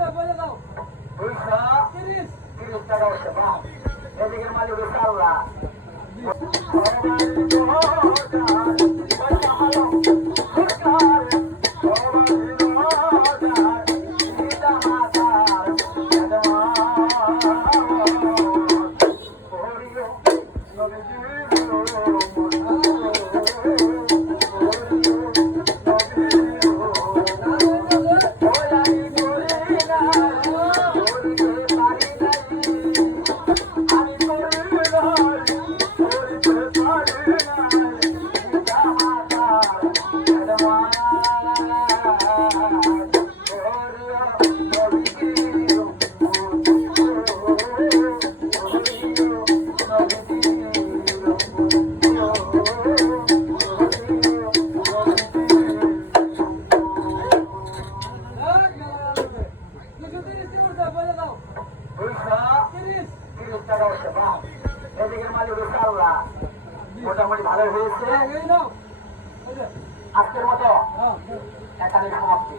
230 টাকা হচ্ছে বাহ এদিকের মালিক আল্লাহ এদিকের মালিক আল্লাহ মোটামুটি ভালো হয়েছে আজকের মতো এখানে সমাপ্তি।